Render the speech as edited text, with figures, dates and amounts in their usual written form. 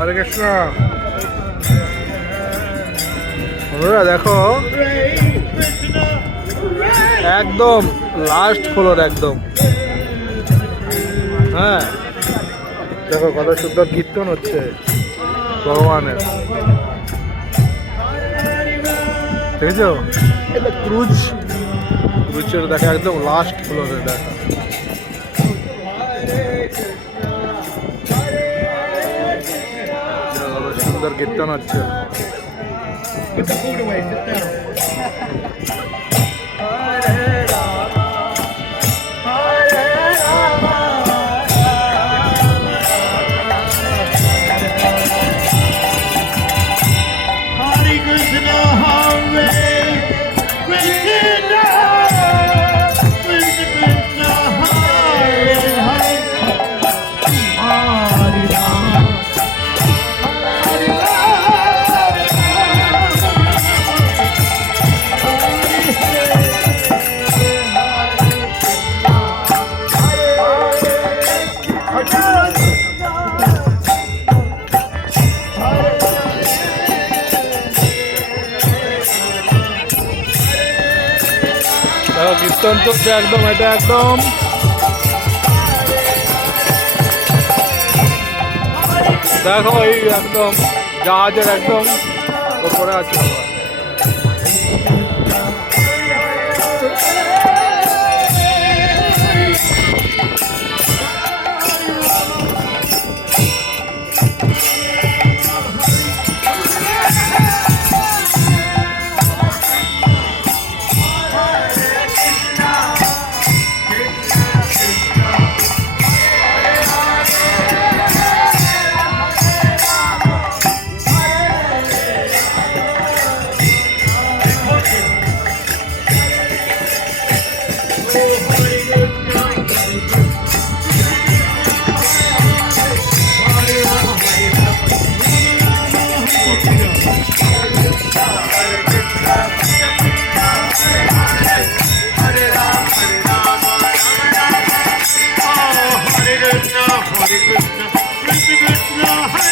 হরে কৃষ্ণ। বন্ধুরা দেখো, একদম লাস্ট ফ্লোর একদম। হ্যাঁ দেখো কত সুন্দর কীর্তন হচ্ছে ভগবানের, দেখেছো? এটা ক্রুজের দেখা একদম লাস্ট ফ্লোরে দেখা। কত সুন্দর কীর্তন হচ্ছে। দেখো কীর্তন চলছে একদম, এটা একদম দেখো এই একদম জাহাজের একদম উপরে আছে। Hare Krishna, Krishna Krishna, Hare